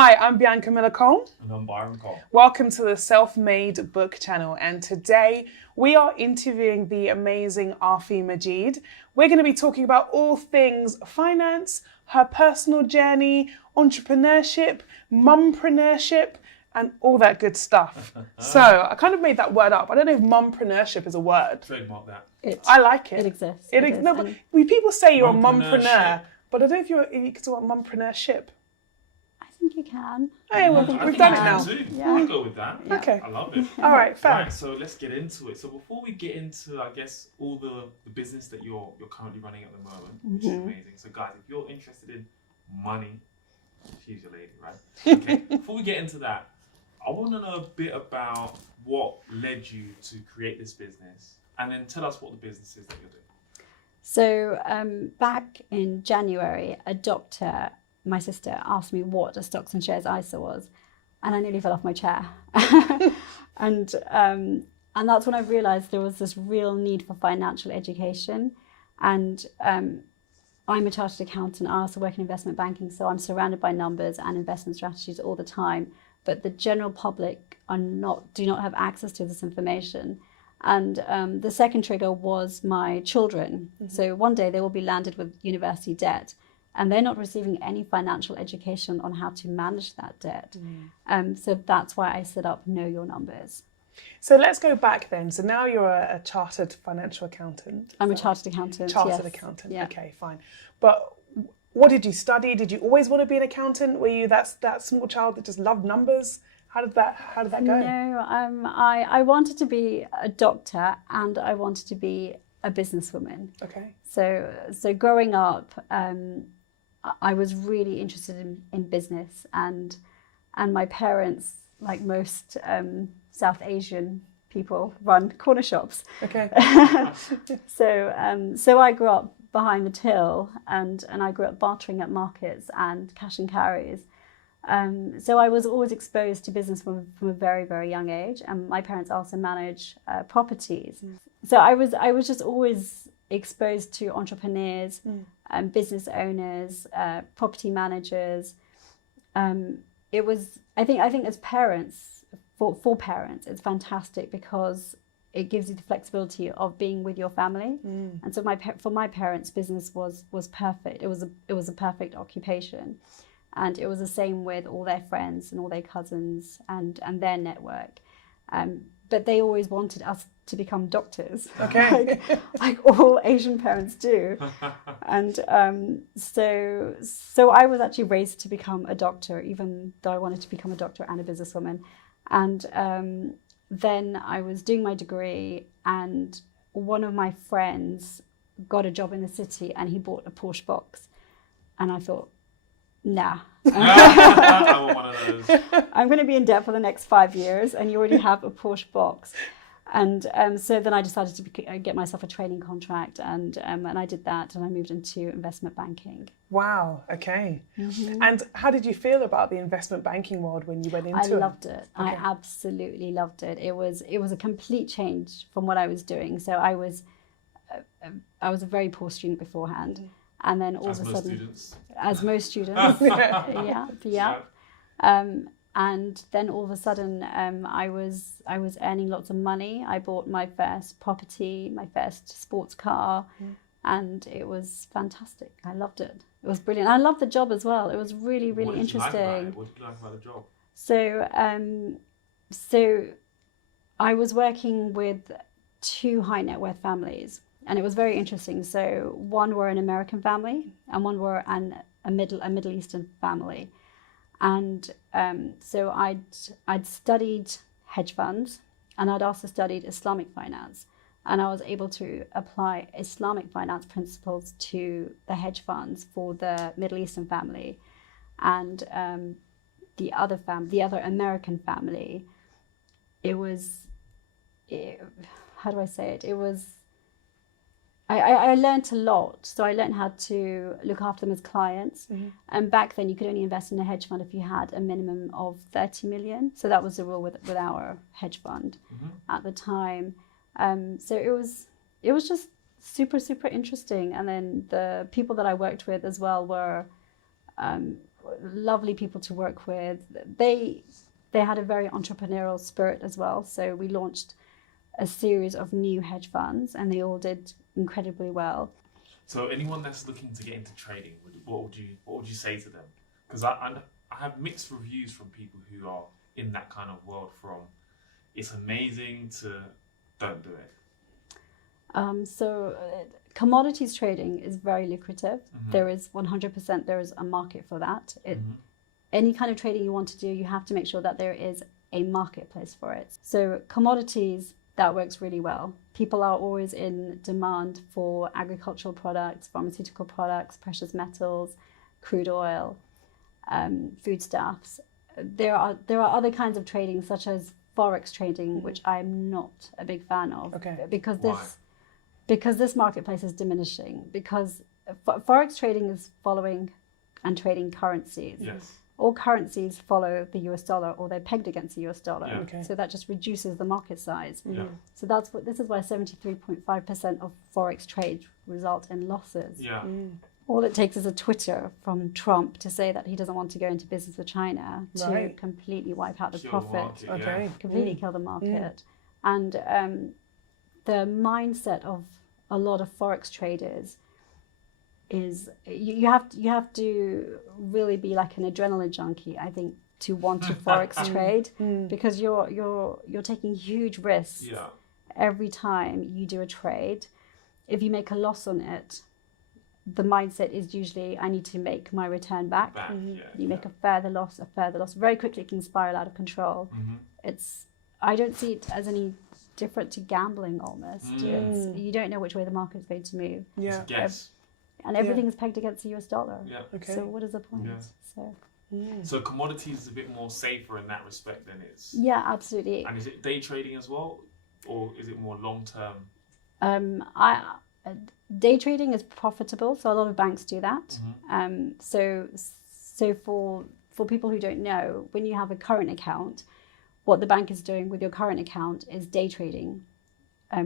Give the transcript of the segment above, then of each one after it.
Hi, I'm Bianca Miller-Cole. And I'm Byron Cole. Welcome to the Self-Made Book Channel. And today we are interviewing the amazing Arfy Majeed. We're going to be talking about all things finance, her personal journey, entrepreneurship, mumpreneurship, and all that good stuff. So I kind of made that word up. I don't know if mumpreneurship is a word. Trademark that. I like it. It exists. No, but people say you're a mumpreneur, Mumpreneurship. but I don't know if you can talk about mumpreneurship. I think you can. Hey, well, I we've think done I it can now. too. Yeah. I'll go with that. Yeah. Okay. I love it. All right, fair. Right, so let's get into it. So before we get into, I guess, all the business that you're currently running at the moment, which is amazing. So guys, if you're interested in money, she's your lady, right? Okay. Before we get into that, I want to know a bit about what led you to create this business, and then tell us what the business is that you're doing. So back in January, a doctor, my sister, asked me what a stocks and shares ISA was, and I nearly fell off my chair. and that's when I realised there was this real need for financial education. And I'm a chartered accountant. I also work in investment banking, so I'm surrounded by numbers and investment strategies all the time. But the general public do not have access to this information. And the second trigger was my children. Mm-hmm. So one day they will be landed with university debt, and they're not receiving any financial education on how to manage that debt. So that's why I set up Know Your Numbers. So let's go back then. So now you're a chartered financial accountant. I'm a chartered accountant. Chartered yes. accountant. Yeah. Okay, fine. But what did you study? Did you always want to be an accountant? Were you that small child that just loved numbers? How did that go? No, I wanted to be a doctor, and I wanted to be a businesswoman. Okay. So growing up, I was really interested in business, and my parents, like most South Asian people, run corner shops. Okay. So I grew up behind the till, and I grew up bartering at markets and cash and carries. So I was always exposed to business from a very, very young age, and my parents also manage properties. So I was just always exposed to entrepreneurs, business owners, property managers. It was I think as parents, for parents, it's fantastic because it gives you the flexibility of being with your family. And so for my parents, business was perfect. It was a perfect occupation. And it was the same with all their friends and all their cousins and their network. But they always wanted us to become doctors, okay. like all Asian parents do. And so I was actually raised to become a doctor, even though I wanted to become a doctor and a businesswoman. And then I was doing my degree, and one of my friends got a job in the city, and he bought a Porsche box. And I thought, nah. I want one of those. I'm going to be in debt for the next 5 years, and you already have a Porsche box. And so then I decided to get myself a training contract, and I did that, and I moved into investment banking. Wow. Okay. Mm-hmm. And how did you feel about the investment banking world when you went into it? I loved it. Okay. I absolutely loved it. It was a complete change from what I was doing. So I was a very poor student beforehand. And then all of a sudden, as most students, yeah. And then all of a sudden, I was earning lots of money. I bought my first property, my first sports car, and it was fantastic. I loved it. It was brilliant. I loved the job as well. It was really, really interesting. What did you like about the job? So I was working with 2 high net worth families. And it was very interesting. So one were an American family, and one were a Middle Eastern family. And so I'd studied hedge funds, and I'd also studied Islamic finance. And I was able to apply Islamic finance principles to the hedge funds for the Middle Eastern family. And the other American family, how do I say it? It was... I learned a lot. So I learned how to look after them as clients. Mm-hmm. And back then you could only invest in a hedge fund if you had a minimum of 30 million. So that was the rule with our hedge fund at the time. So it was just super, super interesting. And then the people that I worked with as well were lovely people to work with. They had a very entrepreneurial spirit as well. So we launched a series of new hedge funds, and they all did incredibly well. So anyone that's looking to get into trading, what would you say to them? Because I have mixed reviews from people who are in that kind of world, from it's amazing to don't do it. Commodities trading is very lucrative. There is 100%, there is a market for that. Any kind of trading you want to do, you have to make sure that there is a marketplace for it. So commodities, that works really well. People are always in demand for agricultural products, pharmaceutical products, precious metals, crude oil, foodstuffs. There are other kinds of trading, such as forex trading, which I'm not a big fan of. Okay. Because this marketplace is diminishing. Because forex trading is following and trading currencies. Yes. All currencies follow the US dollar, or they're pegged against the US dollar. Yeah. Okay. So that just reduces the market size. Yeah. So this is why 73.5% of forex trade result in losses. Yeah. All it takes is a Twitter from Trump to say that he doesn't want to go into business with China to Right. completely wipe out the Kill profit, market, Okay. completely kill the market. And the mindset of a lot of forex traders is you have to really be like an adrenaline junkie, I think, to want to forex trade, because you're taking huge risks Yeah. every time you do a trade. If you make a loss on it, the mindset is usually, I need to make my return back. You make a further loss. Very quickly it can spiral out of control. I don't see it as any different to gambling almost. You don't know which way the market's going to move. Yeah. Yes. And everything is pegged against the US dollar. Yeah. Okay. So what is the point? Yeah. So So commodities is a bit more safer in that respect than it's. yeah, absolutely. And is it day trading as well, or is it more long term? Day trading is profitable, so a lot of banks do that. So for people who don't know, when you have a current account, what the bank is doing with your current account is day trading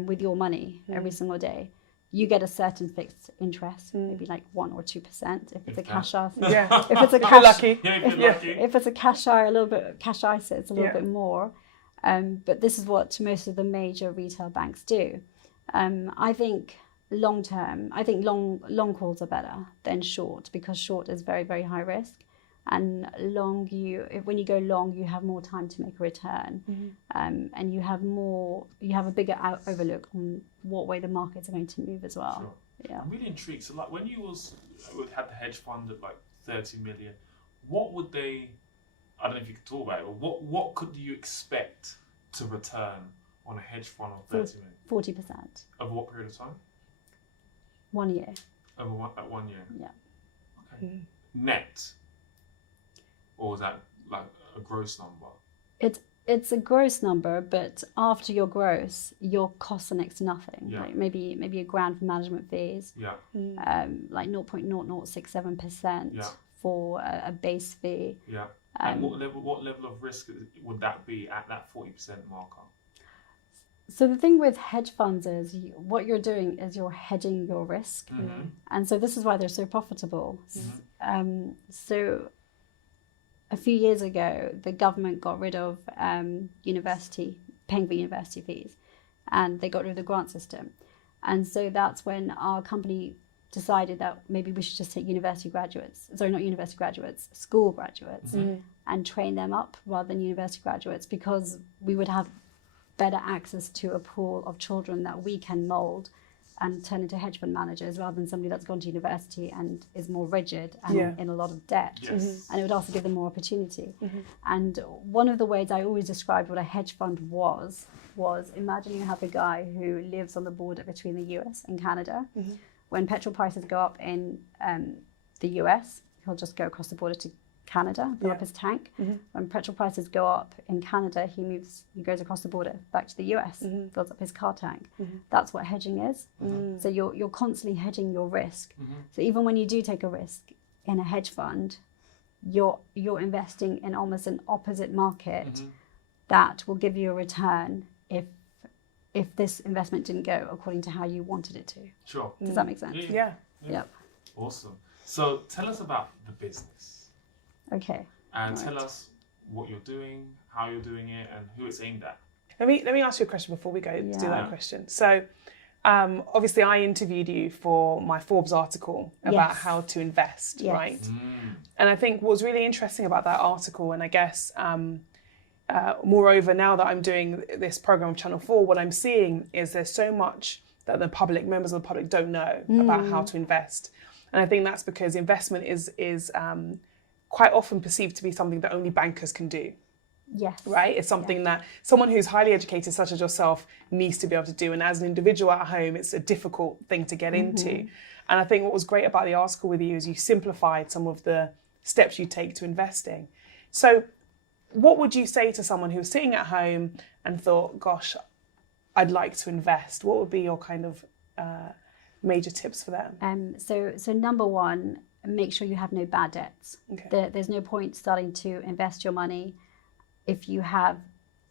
with your money every single day. You get a certain fixed interest, maybe like 1 or 2%. If it's a cash ISA, Yeah. if it's a If you're cash, lucky. If you're lucky. if it's a cash ISA, a little bit cash ISA, it's a little Yeah. bit more. But this is what most of the major retail banks do. I think long term, long calls are better than short, because short is very, very high risk. And when you go long, you have more time to make a return, and you have a bigger overlook on what way the markets are going to move as well. Sure. Yeah. I'm really intrigued. So, like, when you had the hedge fund at like 30 million, what would they? I don't know if you could talk about it, but what could you expect to return on a hedge fund of 30 million? 40%. Over what period of time? 1 year. Over 1 year. Yeah. Okay. Net. Or is that like a gross number? It's a gross number, but after your gross, your costs are next to nothing. Yeah. Like maybe $1,000 for management fees. Yeah. Like 0.0067% Yeah. for a base fee. Yeah. And what level of risk would that be at that 40% marker? So the thing with hedge funds is what you're doing is you're hedging your risk, and so this is why they're so profitable. So a few years ago, the government got rid of paying for university fees, and they got rid of the grant system. And so that's when our company decided that maybe we should just take school graduates, and train them up rather than university graduates, because we would have better access to a pool of children that we can mold and turn into hedge fund managers, rather than somebody that's gone to university and is more rigid and in a lot of debt. Yes. And it would also give them more opportunity. And one of the ways I always described what a hedge fund was imagine you have a guy who lives on the border between the US and Canada. When petrol prices go up in the US, he'll just go across the border to Canada, fill up his tank. When petrol prices go up in Canada, he goes across the border back to the US, fills up his car tank. That's what hedging is. So you're constantly hedging your risk. So even when you do take a risk in a hedge fund, you're investing in almost an opposite market that will give you a return if this investment didn't go according to how you wanted it to. Sure. Does that make sense? Yeah. Yep. Awesome. So tell us about the business. Okay. And Right. tell us what you're doing, how you're doing it, and who it's aimed at. Let me ask you a question before we go to do Yeah. that question. So, obviously, I interviewed you for my Forbes article about Yes. how to invest, Yes. right? And I think what was really interesting about that article, and I guess, moreover, now that I'm doing this program of Channel 4, what I'm seeing is there's so much that the public, members of the public, don't know about how to invest. And I think that's because investment is quite often perceived to be something that only bankers can do. Yes. Right? It's something that someone who's highly educated, such as yourself, needs to be able to do. And as an individual at home, it's a difficult thing to get into. And I think what was great about the article with you is you simplified some of the steps you take to investing. So what would you say to someone who's sitting at home and thought, gosh, I'd like to invest? What would be your kind of major tips for them? So number one, make sure you have no bad debts. Okay. There's no point starting to invest your money if you have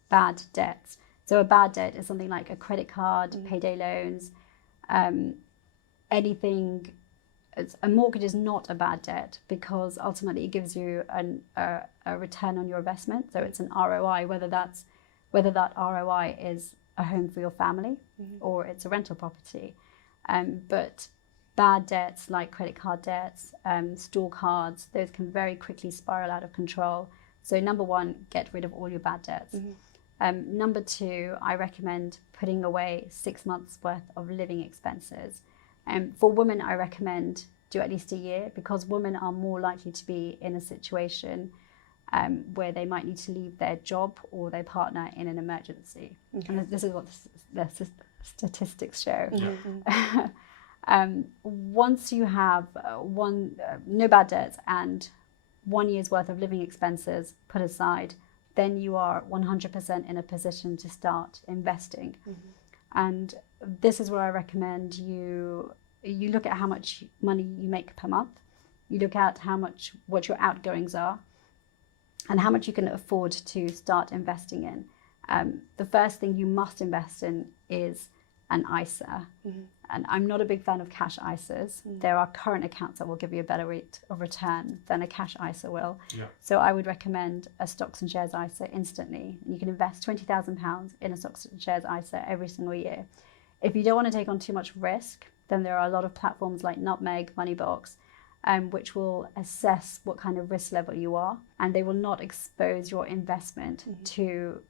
bad debts. So a bad debt is something like a credit card, payday loans, anything. A mortgage is not a bad debt because ultimately it gives you a return on your investment. So it's an ROI, whether that ROI is a home for your family or it's a rental property. But bad debts like credit card debts, store cards, those can very quickly spiral out of control. So number one, get rid of all your bad debts. Number two, I recommend putting away 6 months worth of living expenses. For women, I recommend do at least a year because women are more likely to be in a situation where they might need to leave their job or their partner in an emergency. And this is what the statistics show. Once you have no bad debts and 1 year's worth of living expenses put aside, then you are 100% in a position to start investing. And this is where I recommend you look at how much money you make per month. You look at what your outgoings are and how much you can afford to start investing in. The first thing you must invest in is an ISA. And I'm not a big fan of cash ISAs. There are current accounts that will give you a better rate of return than a cash ISA will. So I would recommend a stocks and shares ISA instantly. You can invest £20,000 in a stocks and shares ISA every single year. If you don't want to take on too much risk, then there are a lot of platforms like Nutmeg, Moneybox, which will assess what kind of risk level you are, and they will not expose your investment to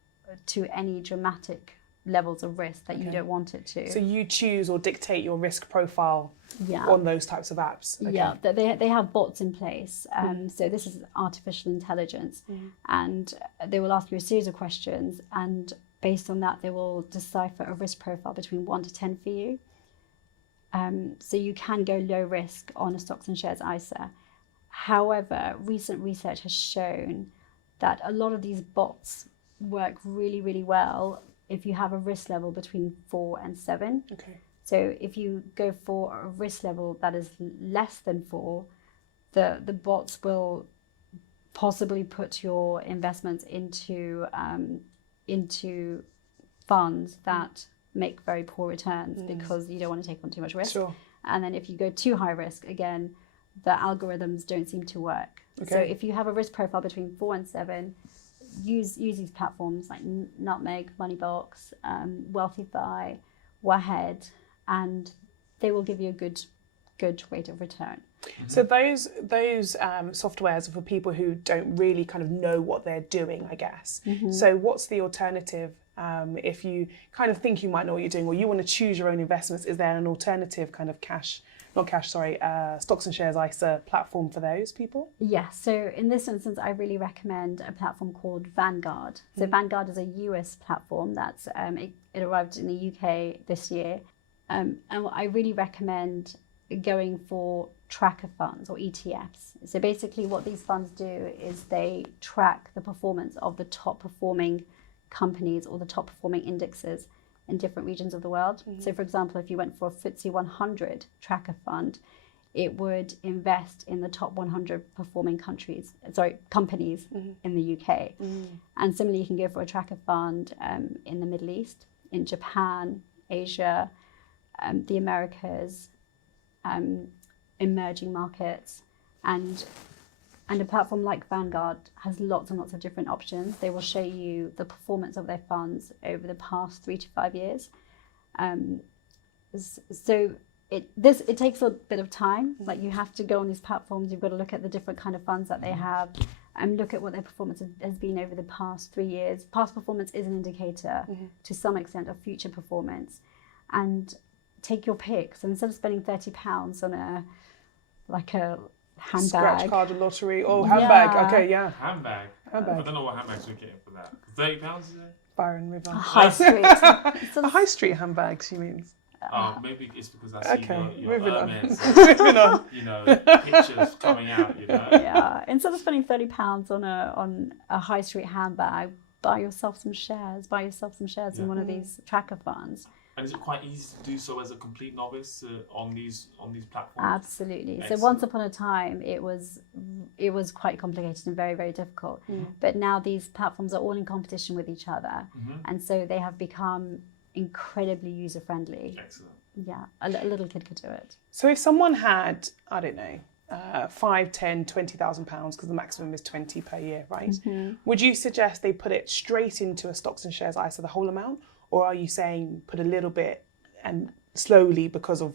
any dramatic levels of risk that you don't want it to. So you choose or dictate your risk profile on those types of apps? Okay. Yeah, they have bots in place. So this is artificial intelligence, and they will ask you a series of questions, and based on that, they will decipher a risk profile between 1 to 10 for you. So you can go low risk on a stocks and shares ISA. However, recent research has shown that a lot of these bots work really, really well if you have a risk level between 4 and 7. Okay. So if you go for a risk level that is less than 4, the bots will possibly put your investments into funds that make very poor returns because you don't want to take on too much risk. Sure. And then if you go too high risk, again, the algorithms don't seem to work. So if you have a risk profile between 4 and 7, use these platforms like Nutmeg, Moneybox, Wealthify, Wahed, and they will give you a good rate of return. So those softwares are for people who don't really kind of know what they're doing, I guess. So what's the alternative if you kind of think you might know what you're doing, or you want to choose your own investments? Is there an alternative kind of stocks and shares ISA platform for those people? Yes. So in this instance, I really recommend a platform called Vanguard. So Vanguard is a US platform that's it arrived in the UK this year, and I really recommend going for tracker funds or ETFs. So basically, what these funds do is they track the performance of the top performing companies or the top performing indexes in different regions of the world. So for example, if you went for a FTSE 100 tracker fund, it would invest in the top 100 performing companies in the UK. And similarly, you can go for a tracker fund in the Middle East, in Japan, Asia, the Americas, emerging markets, and And a platform like Vanguard has lots and lots of different options. They will show you the performance of their funds over the past 3 to 5 years. So it takes a bit of time. Like, you have to go on these platforms. You've got to look at the different kind of funds that they have and look at what their performance has been over the past 3 years. Past performance is an indicator to some extent of future performance. And take your pick. So instead of spending £30 on a handbag. Scratch card or lottery. Oh, handbag. Yeah. Okay, yeah. Handbag. I don't know what handbags we're getting for that. £30 is it? Byron, move on. A high street. A high street handbag, she means. Oh, maybe it's because I see your moving on. Hermes, Moving on. you know, pictures coming out, you know. Yeah. Instead of spending £30 on a high street handbag, buy yourself some shares. Buy yourself some shares in one of these tracker funds. And is it quite easy to do so as a complete novice on these platforms? Absolutely. Excellent. So once upon a time, it was quite complicated and very, very difficult. But now these platforms are all in competition with each other, and so they have become incredibly user friendly. Excellent. Yeah, a little kid could do it. So if someone had, I don't know, 5, 10, £20,000, because the maximum is 20 per year, right? Would you suggest they put it straight into a stocks and shares ISA, the whole amount? Or are you saying put a little bit and slowly because of,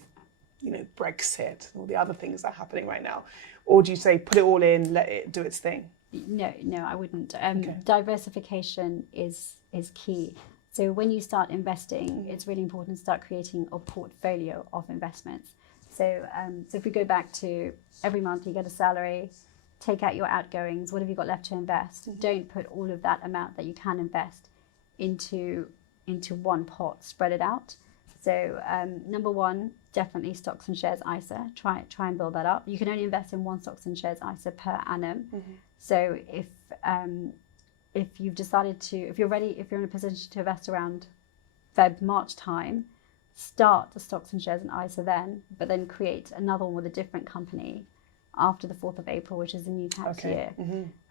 Brexit and all the other things that are happening right now? Or do you say put it all in, let it do its thing? No, I wouldn't. Diversification is key. So when you start investing, it's really important to start creating a portfolio of investments. So if we go back to every month you get a salary, take out your outgoings, what have you got left to invest? Don't put all of that amount that you can invest into one pot, spread it out. So number one, definitely stocks and shares ISA. Try and build that up. You can only invest in one stocks and shares ISA per annum. So if you've decided to, if you're in a position to invest around March time, start the stocks and shares and ISA then, but then create another one with a different company after the 4th of April, which is the new tax year.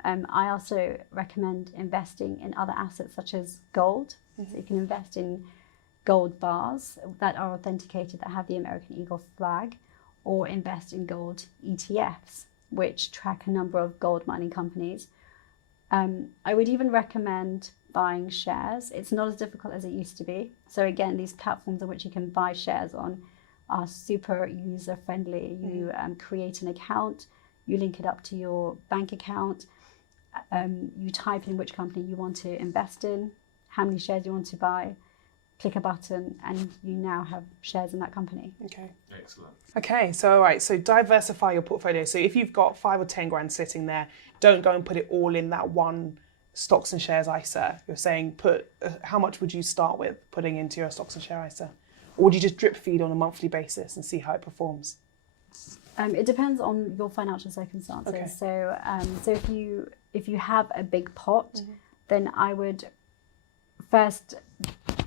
I also recommend investing in other assets such as gold. So you can invest in gold bars that are authenticated, that have the American Eagle flag, or invest in gold ETFs, which track a number of gold mining companies. I would even recommend buying shares. It's not as difficult as it used to be. So again, these platforms on which you can buy shares on are super user friendly. You create an account, you link it up to your bank account, you type in which company you want to invest in, how many shares you want to buy, click a button, and you now have shares in that company. Okay. Excellent. Okay, so all right, so diversify your portfolio. So if you've got 5 or 10 grand sitting there, don't go and put it all in that one stocks and shares ISA. You're saying how much would you start with putting into your stocks and share ISA? Or would you just drip feed on a monthly basis and see how it performs? It depends on your financial circumstances. Okay. So if you have a big pot, then I would first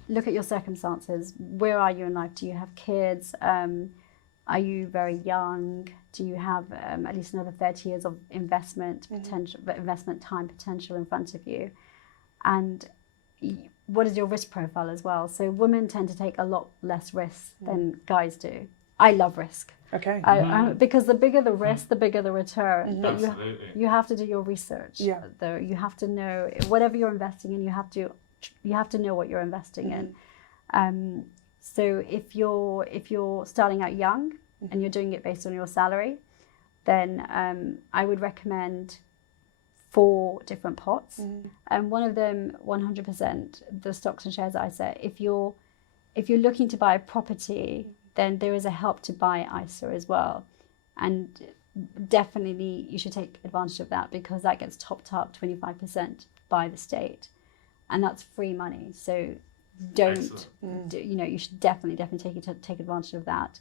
look at your circumstances. Where are you in life? Do you have kids? Are you very young? Do you have at least another 30 years of investment time potential in front of you? And what is your risk profile as well? So women tend to take a lot less risk than guys do. I love risk. Okay. Because the bigger the risk, the bigger the return. But Absolutely. you have to do your research. Yeah. Though you have to know whatever you're investing in. You have to know what you're investing in. So if you're starting out young and you're doing it based on your salary, then I would recommend 4 different pots. And one of them, 100%, the stocks and shares ISA. If you're looking to buy a property, then there is a help to buy ISA as well. And definitely you should take advantage of that, because that gets topped up 25% by the state. And that's free money. So you should definitely take advantage of that.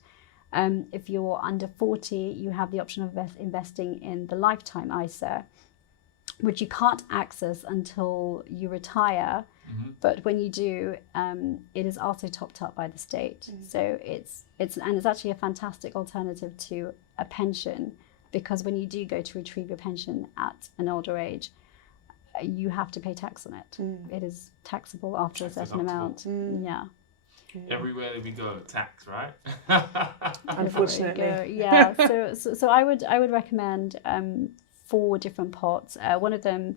If you're under 40, you have the option of investing in the lifetime ISA, which you can't access until you retire. But when you do, it is also topped up by the state. So it's actually a fantastic alternative to a pension, because when you do go to retrieve your pension at an older age, you have to pay tax on it. It is taxable after a certain amount. Yeah. Everywhere that we go, tax, right? Unfortunately. Yeah. So I would recommend 4 different pots. One of them,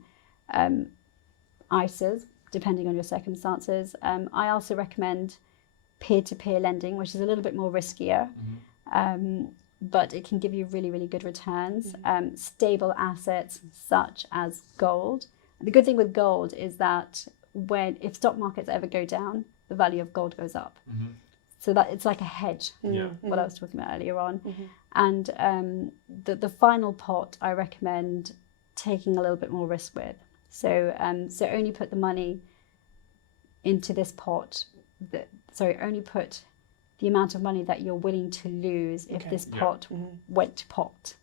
ISAs, depending on your circumstances. I also recommend peer-to-peer lending, which is a little bit more riskier, but it can give you really, really good returns. Stable assets such as gold. The good thing with gold is that if stock markets ever go down, the value of gold goes up. So that it's like a hedge, what I was talking about earlier on. And the final pot I recommend taking a little bit more risk with. So only put the money into this pot. Only put the amount of money that you're willing to lose if this pot went to pot,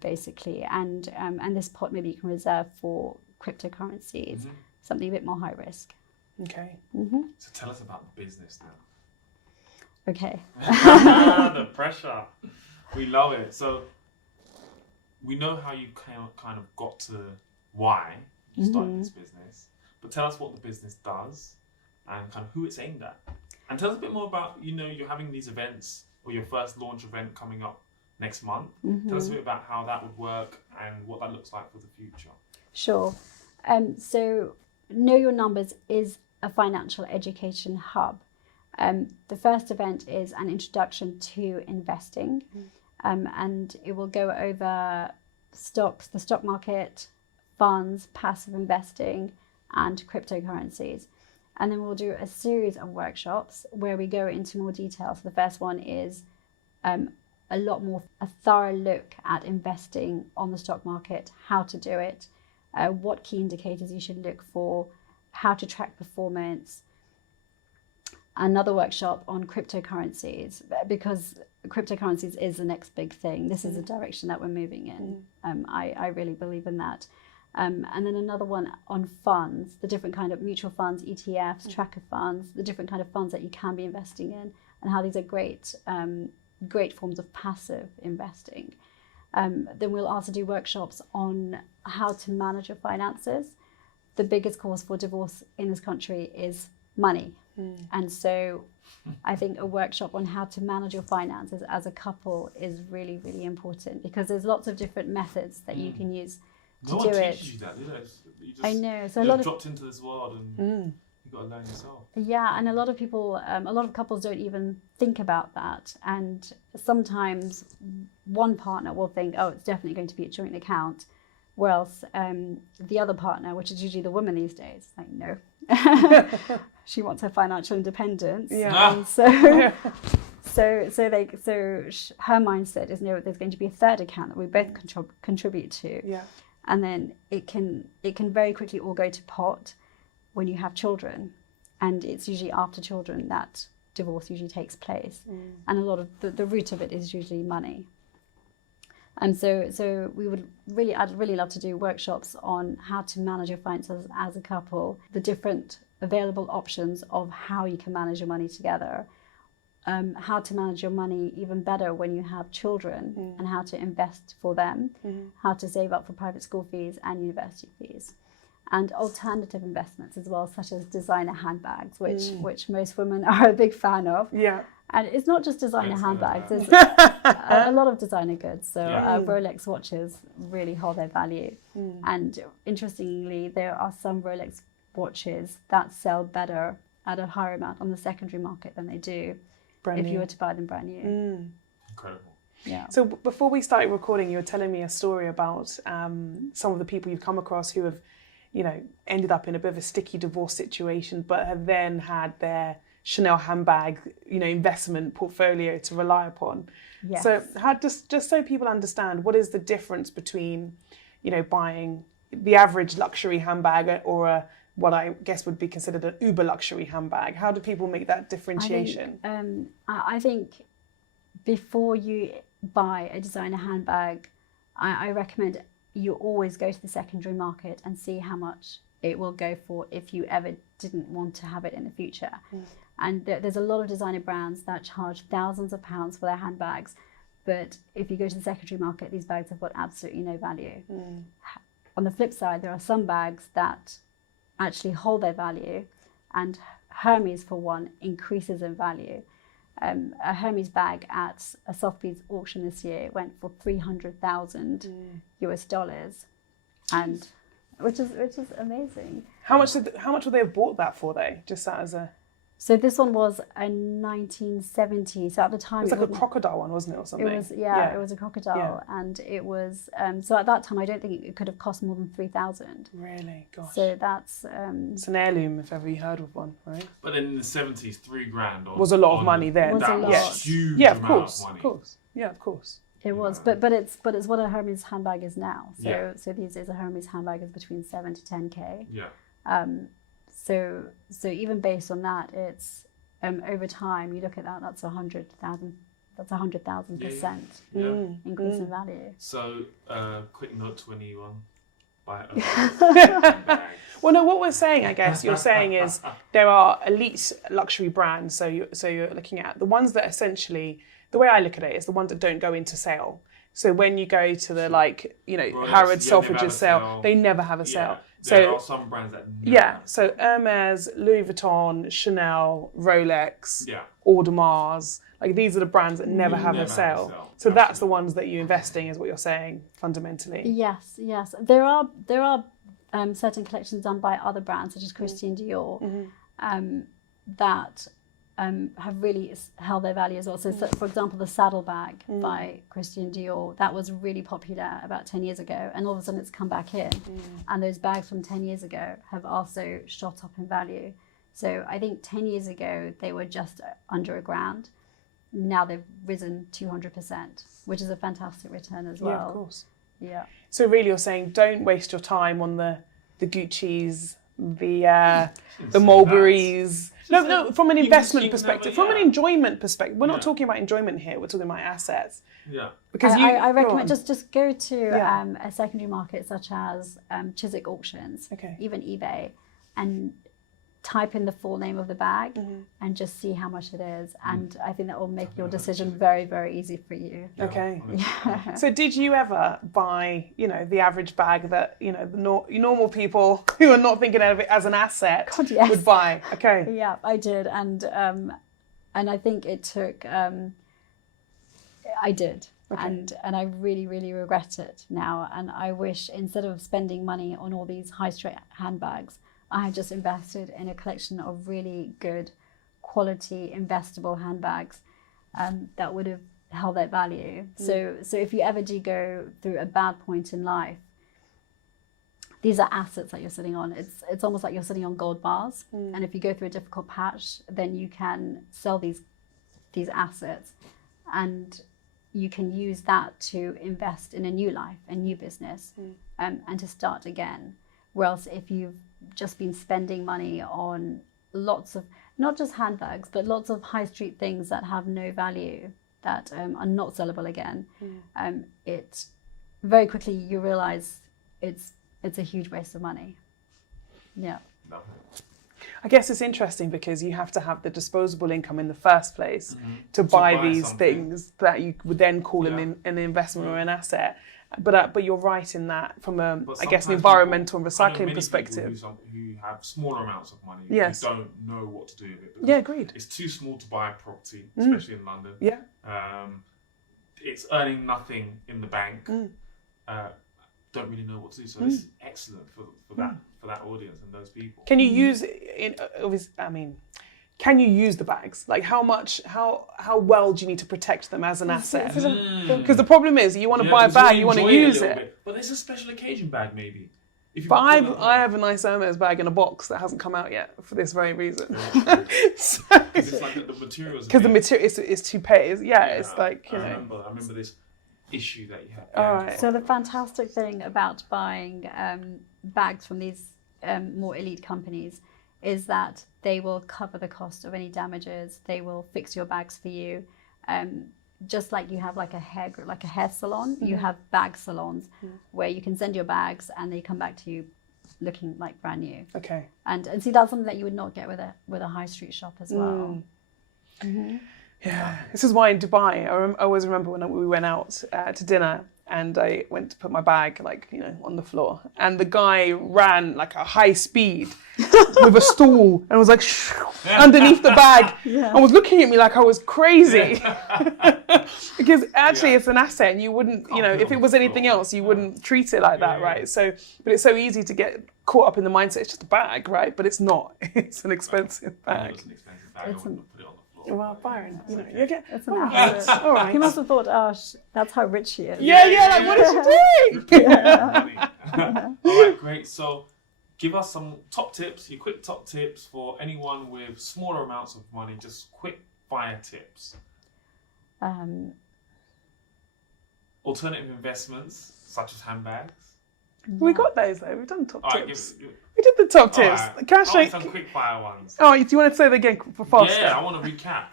basically. And this pot maybe you can reserve for cryptocurrencies, something a bit more high risk. Okay. So tell us about the business now. Okay. The pressure. We love it. So we know how you kind of got to why you started this business, but tell us what the business does and kind of who it's aimed at. And tell us a bit more about, you're having these events or your first launch event coming up next month. Tell us a bit about how that would work and what that looks like for the future. Sure. So Know Your Numbers is a financial education hub. The first event is an introduction to investing, and it will go over stocks, the stock market, funds, passive investing, and cryptocurrencies. And then we'll do a series of workshops where we go into more detail. So the first one is a thorough look at investing on the stock market, how to do it, what key indicators you should look for, how to track performance. Another workshop on cryptocurrencies, because cryptocurrencies is the next big thing. This is the direction that we're moving in. I really believe in that. And then another one on funds, the different kind of mutual funds, ETFs, tracker funds, the different kind of funds that you can be investing in, and how these are great forms of passive investing. Then we'll also do workshops on how to manage your finances. The biggest cause for divorce in this country is money. And so I think a workshop on how to manage your finances as a couple is really, really important, because there's lots of different methods that you can use to no do one it. teaches you that, do they? You just, I know. So you're a lot of dropped into this world and you've got to learn yourself. Yeah, and a lot of people, a lot of couples don't even think about that. And sometimes one partner will think, oh, it's definitely going to be a joint account. Whereas the other partner, which is usually the woman these days, like, no. She wants her financial independence. Yeah. And so her mindset is, no, there's going to be a third account that we both contribute to. Yeah. And then it can very quickly all go to pot when you have children, and it's usually after children that divorce usually takes place. And a lot of the root of it is usually money. And so I'd really love to do workshops on how to manage your finances as a couple, the different available options of how you can manage your money together, how to manage your money even better when you have children, and how to invest for them, how to save up for private school fees and university fees, and alternative investments as well, such as designer handbags, which most women are a big fan of. Yeah. And it's not just designer handbags, there's a lot of designer goods. So Rolex watches really hold their value. And interestingly, there are some Rolex watches that sell better at a higher amount on the secondary market than they do if you were to buy them brand new. Incredible. Yeah. So before we started recording, you were telling me a story about some of the people you've come across who have, ended up in a bit of a sticky divorce situation, but have then had their Chanel handbag, investment portfolio to rely upon. Yes. So how just so people understand, what is the difference between, buying the average luxury handbag or what I guess would be considered an uber luxury handbag? How do people make that differentiation? I think before you buy a designer handbag, I recommend you always go to the secondary market and see how much it will go for if you ever didn't want to have it in the future. And there's a lot of designer brands that charge thousands of pounds for their handbags, but if you go to the secondary market, these bags have got absolutely no value. On the flip side, there are some bags that actually hold their value, and Hermes, for one, increases in value. A Hermes bag at a Sotheby's auction this year went for $300,000 and which is amazing. How much would they have bought that for though? Just that as a... So this one was a 1970. So at the time It was like a crocodile one, wasn't it, or something? It was, it was a crocodile, and it was. So at that time, I don't think it could have cost more than 3,000. Really, gosh. So that's. It's an heirloom if ever you heard of one, right? But then in the 70s, $3,000 was a lot of money then. Was a lot. Was huge Yeah, of amount course, of money. of course. Yeah, of course. It was, but it's what a Hermes handbag is now. So Yeah. so these days a Hermes handbag is between 7 to 10K. Yeah. So even based on that, it's over time you look at that, that's 100,000. That's 100,000% increase in value. So quick note to anyone. Buy a handbag. Well, no, what we're saying, I guess, you're saying is there are elite luxury brands. So you're looking at the ones that essentially, the way I look at it is the ones that don't go into sale. So when you go to the Harrods, Selfridges sale, they never have a sale. There are some brands that never. Yeah, so Hermes, Louis Vuitton, Chanel, Rolex, Audemars, like these are the brands that never have a sale. So that's the ones that you're investing, is what you're saying fundamentally. Yes. There are certain collections done by other brands such as Christian Dior that have really held their value as well. So, for example, the saddle bag by Christian Dior, that was really popular about 10 years ago, and all of a sudden it's come back in. And those bags from 10 years ago have also shot up in value. So I think 10 years ago they were just under $1,000. Now they've risen 200%, which is a fantastic return as well. Yeah, of course. Yeah. So really you're saying don't waste your time on the Gucci's, the Mulberries. No, from an investment perspective, from an enjoyment perspective. We're not talking about enjoyment here, we're talking about assets. Yeah. Because I recommend just go to a secondary market such as Chiswick Auctions, even eBay, and type in the full name of the bag and just see how much it is. And I think that will make your decision very, very easy for you. Okay. So did you ever buy, the average bag that, normal people who are not thinking of it as an asset would buy? Okay. Yeah, I did. And I think it took, I did. Okay. And I really, really regret it now. And I wish instead of spending money on all these high street handbags, I had just invested in a collection of really good quality investable handbags that would have held their value. So if you ever do go through a bad point in life, these are assets that you're sitting on. It's almost like you're sitting on gold bars. And if you go through a difficult patch, then you can sell these assets and you can use that to invest in a new life, a new business, and to start again. Whereas if you've just been spending money on lots of, not just handbags, but lots of high street things that have no value, that are not sellable again, it very quickly you realize it's a huge waste of money. Yeah. I guess it's interesting because you have to have the disposable income in the first place to buy these things that you would then call an investment or an asset. But you're right in that from an environmental and recycling perspective. Who have smaller amounts of money, who don't know what to do with it. Yeah, agreed. It's too small to buy a property, especially in London. Yeah. It's earning nothing in the bank. Don't really know what to do. So it's excellent for that audience and those people. Can you use can you use the bags? Like how well do you need to protect them as an asset? Because the problem is you want to buy a bag, you want to use it. But there's a special occasion bag maybe. But I have a nice Hermes bag in a box that hasn't come out yet for this very reason. Because it's like the materials. Because the material is too pay. It's like, I remember this issue that you had. All right. So the fantastic thing about buying bags from these more elite companies is that they will cover the cost of any damages. They will fix your bags for you. Just like you have like a hair salon, you have bag salons where you can send your bags and they come back to you looking like brand new. Okay. And see, that's something that you would not get with a high street shop as well. Yeah, this is why in Dubai, I always remember when we went out to dinner and I went to put my bag, on the floor. And the guy ran like a high speed with a stool and was like underneath the bag and was looking at me like I was crazy. Because actually it's an asset and you wouldn't, if it was anything else, you wouldn't treat it like that, right? So, but it's so easy to get caught up in the mindset, it's just a bag, right? But it's not. It's an expensive bag. It's an expensive bag. I wouldn't put it on the floor. Well, Byron, you get... It's an asset. All right. He must have thought, that's how rich he is. Yeah, like, what is she doing? All right, great. So give us some top tips, your quick top tips for anyone with smaller amounts of money, just quick fire tips. Alternative investments, such as handbags. We got those though. We've done top All right, tips. We did the top tips. Right. Cash I want some quick fire ones. Oh, do you want to say that again for faster? Yeah, I want to recap.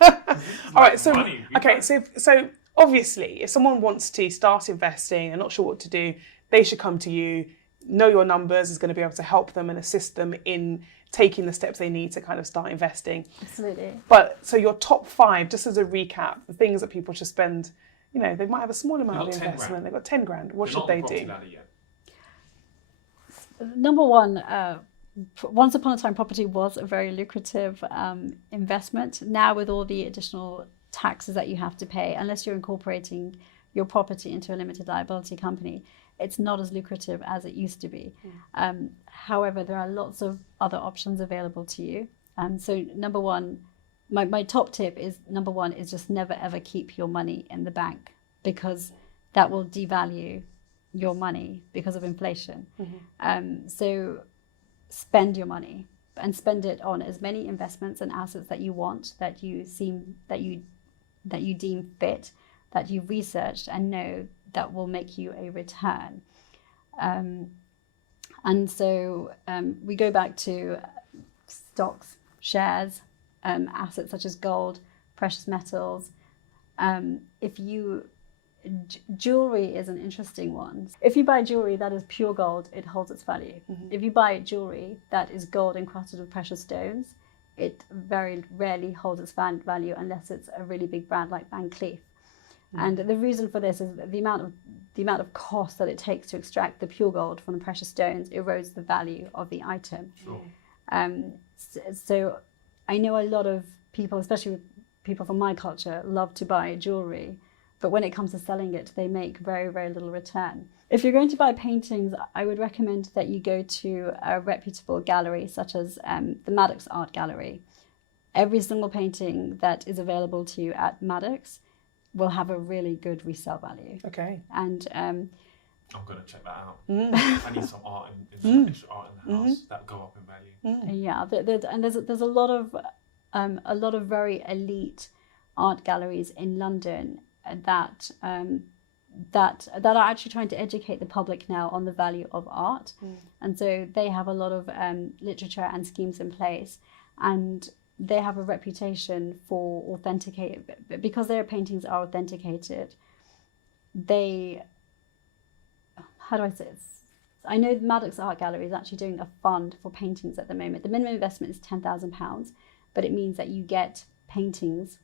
All right, so so obviously, if someone wants to start investing and not sure what to do, they should come to you. Know Your Numbers is going to be able to help them and assist them in taking the steps they need to kind of start investing. Absolutely. But so your top 5, just as a recap, the things that people should spend. They might have a small amount of investment. They've got 10 grand. What should they do? Number one, once upon a time, property was a very lucrative investment. Now, with all the additional taxes that you have to pay, unless you're incorporating your property into a limited liability company, it's not as lucrative as it used to be. However, there are lots of other options available to you. So number one, my top tip is, number one, is just never ever keep your money in the bank, because that will devalue your money because of inflation. So spend your money and spend it on as many investments and assets that you want, that you deem fit, that you've researched and know that will make you a return. And so we go back to stocks, shares, assets such as gold, precious metals. Jewelry is an interesting one. If you buy jewelry that is pure gold, it holds its value. If you buy jewelry that is gold encrusted with precious stones, it very rarely holds its value unless it's a really big brand like Van Cleef. And the reason for this is the amount of cost that it takes to extract the pure gold from the precious stones erodes the value of the item. Sure. So I know a lot of people, especially people from my culture, love to buy jewelry, but when it comes to selling it, they make very, very little return. If you're going to buy paintings, I would recommend that you go to a reputable gallery such as the Maddox Art Gallery. Every single painting that is available to you at Maddox will have a really good resale value. Okay. And I'm going to check that out. I need some art and extra art in the house that go up in value. Yeah, and there's a lot of very elite art galleries in London that are actually trying to educate the public now on the value of art. And so they have a lot of literature and schemes in place, and they have a reputation for authenticated, because their paintings are authenticated. How do I say this? I know the Maddox Art Gallery is actually doing a fund for paintings at the moment. The minimum investment is £10,000, but it means that you get paintings,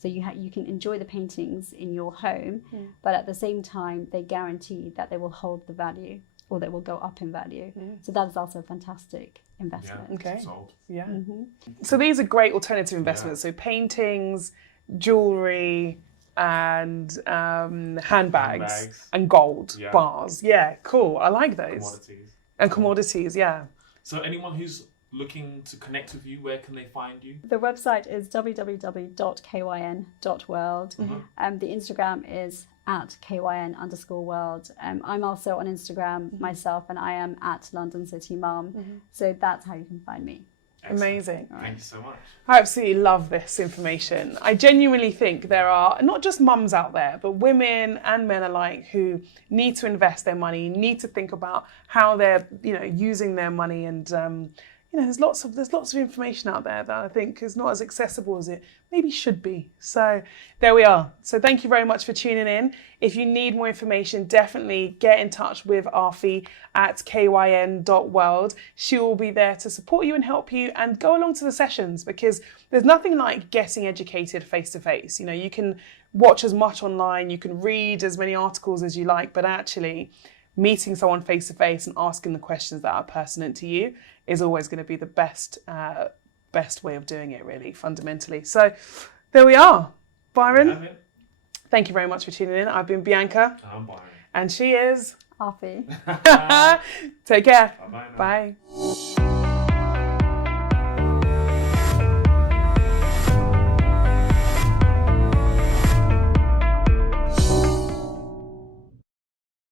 so you can enjoy the paintings in your home, but at the same time, they guarantee that they will hold the value, or they will go up in value. So that is also a fantastic investment. Yeah, Okay. sold. Yeah. So these are great alternative investments. So paintings, jewelry, and handbags and gold bars. Yeah, cool. I like those. Commodities. And commodities, yeah. So anyone who's looking to connect with you, where can they find you? The website is www.kyn.world. The Instagram is @kyn_world. I'm also on Instagram myself, and I am @LondonCityMum. So that's how you can find me. Excellent. Amazing. Thank you so much. I absolutely love this information. I genuinely think there are not just mums out there, but women and men alike who need to invest their money, need to think about how they're, using their money and there's lots of information out there that I think is not as accessible as it maybe should be. So there we are. So thank you very much for tuning in. If you need more information, definitely get in touch with Arfy at kyn.world. She will be there to support you and help you, and go along to the sessions, because there's nothing like getting educated face to face. You can watch as much online, you can read as many articles as you like, but actually meeting someone face to face and asking the questions that are pertinent to you is always going to be the best way of doing it, really, fundamentally. So there we are. Byron, thank you very much for tuning in. I've been Bianca. I'm Byron. And she is Arfy. Take care. Bye-bye now. Bye.